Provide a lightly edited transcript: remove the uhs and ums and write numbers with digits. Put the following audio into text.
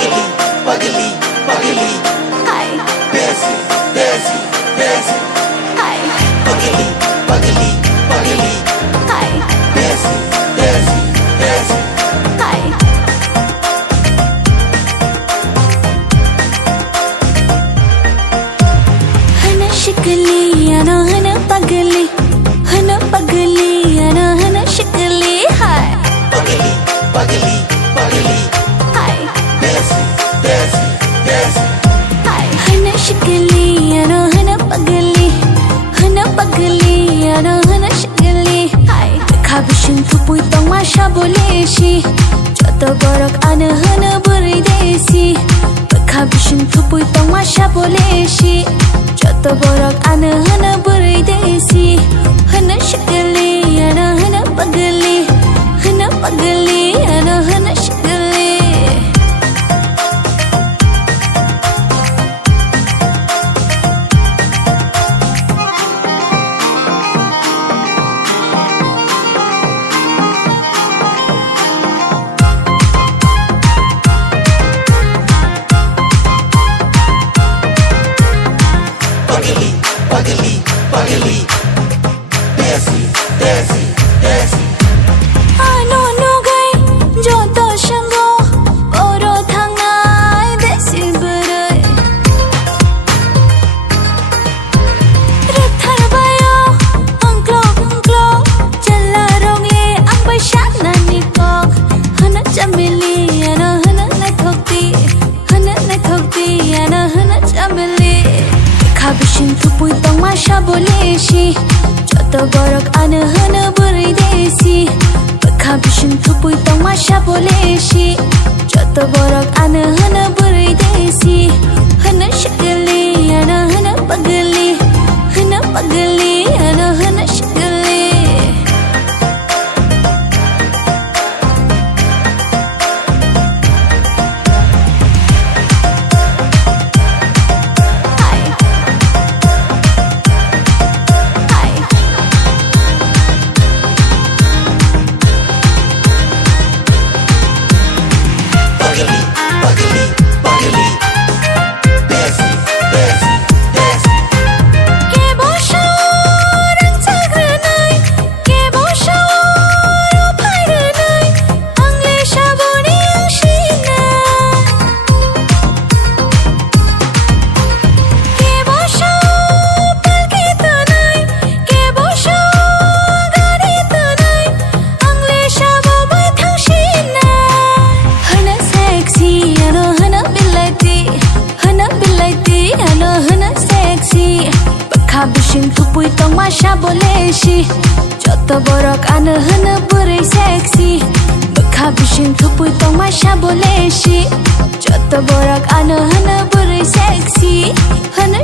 Pagli, pagli, pagli. Hi. Desi, desi, desi. Hi. Pagli, pagli, pagli. Hi. Desi, desi, desi. Hi. Hana shikli ana hana pagli ana hana shikli. Hi. Pagli, pagli, pagli. Hi. Desi, desi, desi. Hi. Hana shikli ana hana pagli ana hana shikli. Hi. Kabishin tupui tong masha boleshi. Joto borok ana hana beridesi. Kabishin tupui tong masha boleshi. Joto borok ana hana beridesi. Hana shikli ana hana pagli ana hana shikli. Pagli, pagli, pagli. Desi, desi, desi. Ano nugai joto shango oro thangnai desi berai. Rathar bayo angklo jalla rongle ang baisyak na nikok. Hana chamili ana hana nathokti ana hana chamili. Kabishin tupui tong masha boleshi. Joto borok ana hana beridesi. Kabishin tupui tong masha boleshi. Joto borok ana hana beridesi. Hana shikli ana hana pagli ana hana shikli. Hi. Hi. Pagli, pagli, pagli. Desi, desi, desi. Ke boshorang sagranai, ke boshoro phairanai, angle shaboni angshina. Ke bosho palkitanai, ke bosho garitanai, angle shabo bai thangshina. Hana sexy, ano hana bilaiti, ano hana sexy. Kabishin tupui tong masha boleshi. Joto borok ana hana buri sexy. Kabishin tupui tong masha boleshi. Joto borok ana hana buri sexy. Hana